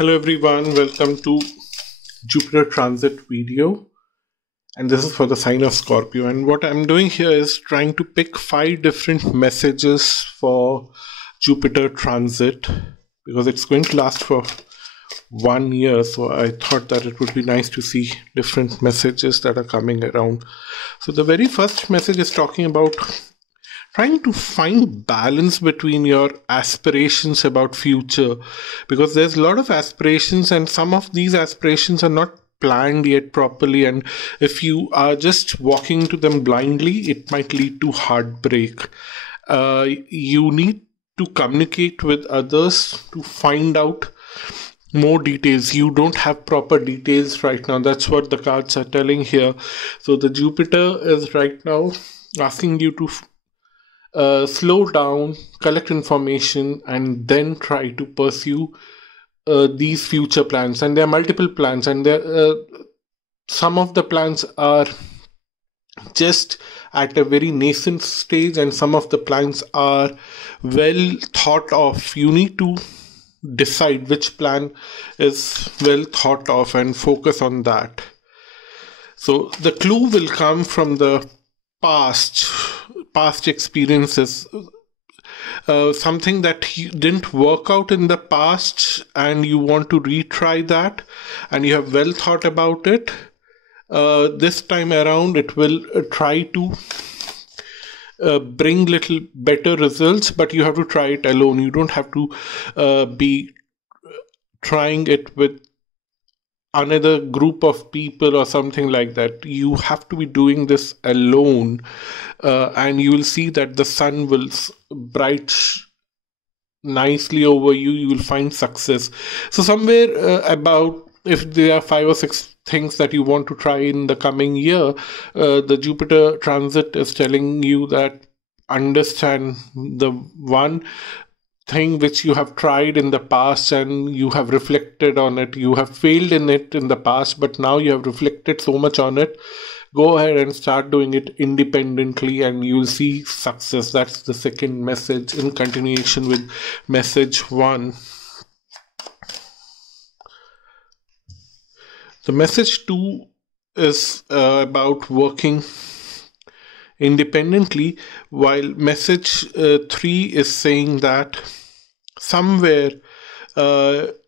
Hello everyone, welcome to Jupiter transit video, and this is for the sign of Scorpio. And what I'm doing here is trying to pick 5 different messages for Jupiter transit because it's going to last for 1 year, so I thought that it would be nice to see different messages that are coming around. So the very first message is talking about trying to find balance between your aspirations about future, because there's a lot of aspirations and some of these aspirations are not planned yet properly, and if you are just walking to them blindly, it might lead to heartbreak. You need to communicate with others to find out more details. You don't have proper details right now. That's what the cards are telling here. So the Jupiter is right now asking you to slow down, collect information, and then try to pursue these future plans. And there are multiple plans, and some of the plans are just at a very nascent stage, and some of the plans are well thought of. You need to decide which plan is well thought of and focus on that. So the clue will come from the past experiences, something that didn't work out in the past and you want to retry that, and you have well thought about it. This time around it will try to bring little better results, but you have to try it alone. You don't have to be trying it with another group of people or something like that. You have to be doing this alone, and you will see that the sun will bright nicely over you. You will find success. So somewhere about, if there are 5 or 6 things that you want to try in the coming year, the Jupiter transit is telling you that understand the one thing which you have tried in the past and you have reflected on it. You have failed in it in the past, but now you have reflected so much on it. Go ahead and start doing it independently and you'll see success. That's the second message in continuation with message 1. The message 2 is about working independently, while message 3 is saying that somewhere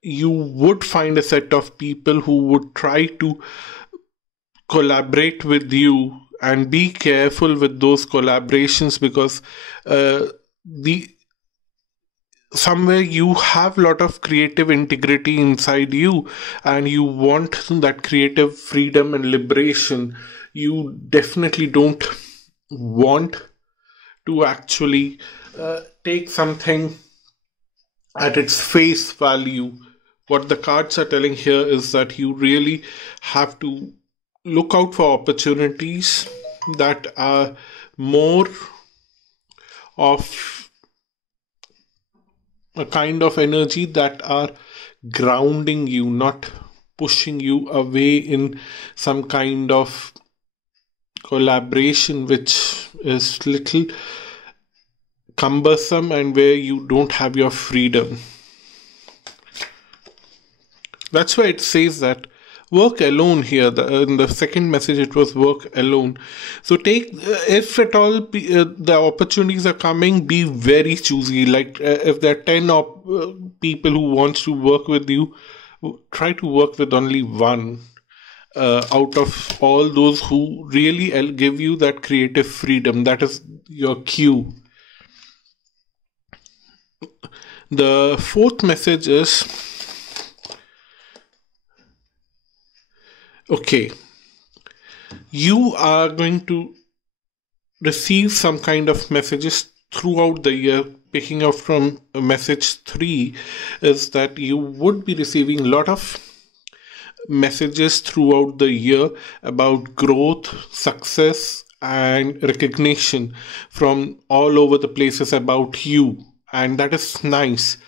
you would find a set of people who would try to collaborate with you, and be careful with those collaborations, because somewhere you have a lot of creative integrity inside you and you want that creative freedom and liberation. You definitely don't want to actually take something at its face value. What the cards are telling here is that you really have to look out for opportunities that are more of a kind of energy that are grounding you, not pushing you away in some kind of collaboration which is little cumbersome and where you don't have your freedom. That's why it says that work alone here. In the second message it was work alone. So take, if at all the opportunities are coming, be very choosy. Like if there are 10 people who want to work with you, try to work with only one out of all those who really give you that creative freedom. That is your cue. The fourth message is, okay, you are going to receive some kind of messages throughout the year. Picking up from message 3 is that you would be receiving a lot of messages throughout the year about growth, success, and recognition from all over the places about you, and that is nice.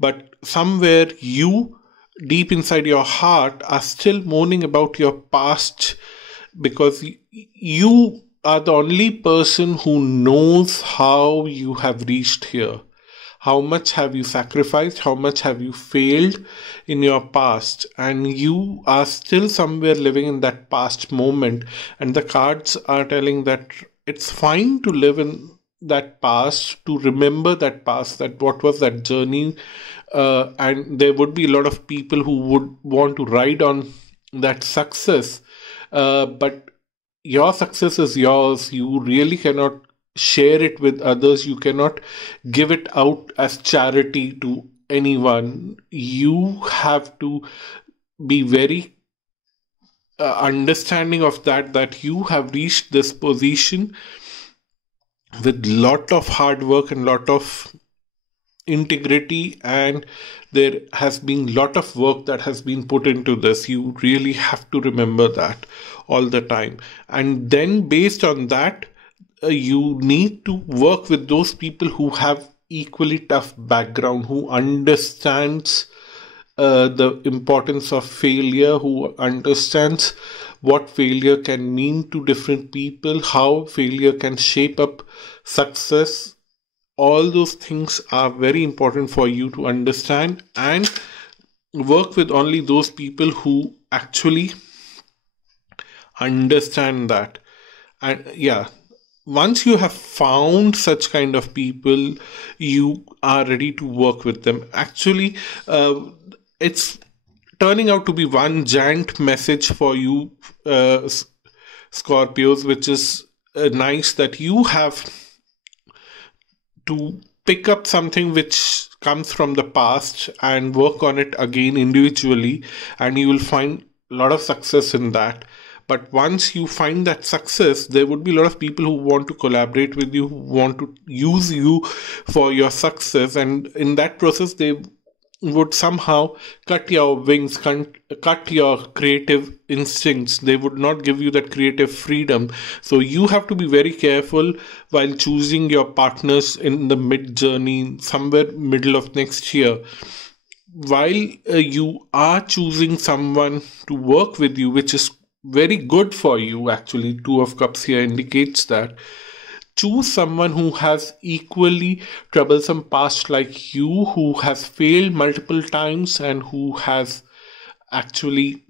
But somewhere you, deep inside your heart, are still mourning about your past, because you are the only person who knows how you have reached here, how much have you sacrificed, how much have you failed in your past, and you are still somewhere living in that past moment. And the cards are telling that it's fine to live in that past, to remember that past, that what was that journey, and there would be a lot of people who would want to ride on that success, but your success is yours. You really cannot share it with others. You cannot give it out as charity to anyone. You have to be very understanding of that you have reached this position with lot of hard work and lot of integrity, and there has been lot of work that has been put into this. You really have to remember that all the time. And then based on that, you need to work with those people who have equally tough background, who understands the importance of failure, who understands what failure can mean to different people, how failure can shape up success. All those things are very important for you to understand, and work with only those people who actually understand that. And yeah, once you have found such kind of people, you are ready to work with them. Actually, it's turning out to be one giant message for you, Scorpios, which is nice, that you have to pick up something which comes from the past and work on it again individually, and you will find a lot of success in that. But once you find that success, there would be a lot of people who want to collaborate with you, who want to use you for your success, and in that process they would somehow cut your wings, cut your creative instincts. They would not give you that creative freedom. So you have to be very careful while choosing your partners in the mid journey, somewhere middle of next year. While you are choosing someone to work with you, which is very good for you, actually, Two of Cups here indicates that. Choose someone who has equally troublesome past like you, who has failed multiple times and who has actually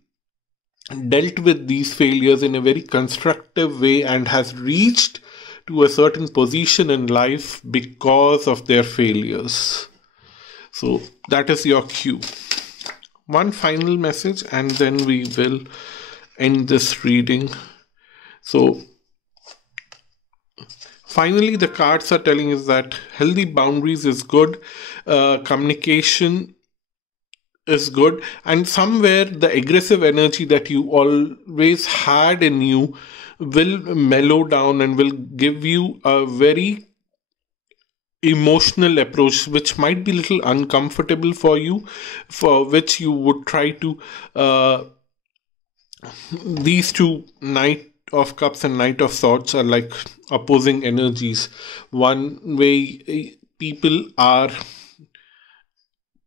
dealt with these failures in a very constructive way and has reached to a certain position in life because of their failures. So that is your cue. One final message and then we will end this reading. So finally, the cards are telling us that healthy boundaries is good, communication is good, and somewhere the aggressive energy that you always had in you will mellow down and will give you a very emotional approach, which might be a little uncomfortable for you, for which you would try to these two, Knight of Cups and Knight of Swords, are like opposing energies. One way people are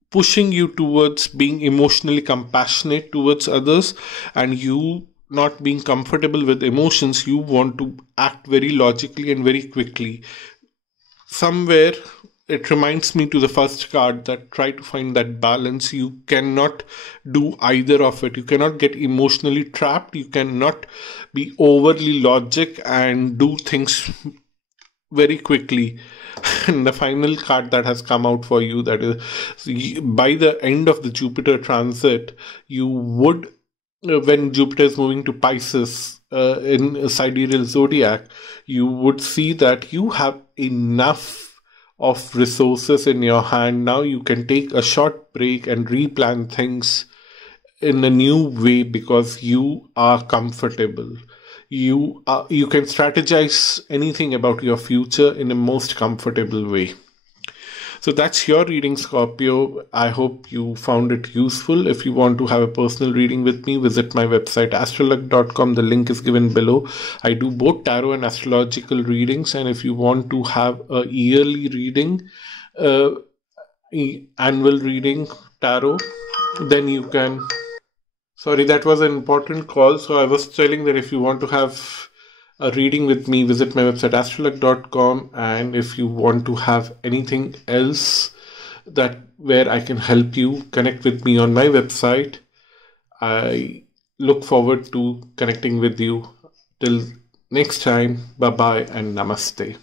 pushing you towards being emotionally compassionate towards others, and you not being comfortable with emotions, you want to act very logically and very quickly. Somewhere it reminds me to the first card that try to find that balance. You cannot do either of it. You cannot get emotionally trapped. You cannot be overly logic and do things very quickly. And the final card that has come out for you, that is, by the end of the Jupiter transit, you would, when Jupiter is moving to Pisces in Sidereal zodiac, you would see that you have enough of resources in your hand. Now you can take a short break and replan things in a new way because you are comfortable. You can strategize anything about your future in a most comfortable way. So that's your reading, Scorpio. I hope you found it useful. If you want to have a personal reading with me, visit my website astralug.com. The link is given below. I do both tarot and astrological readings, and if you want to have a yearly reading, annual reading tarot, then you can... Sorry, that was an important call. So I was telling that if you want to have a reading with me, visit my website astralug.com, and if you want to have anything else that where I can help you. Connect with me on my website. I look forward to connecting with you. Till next time, bye bye and namaste.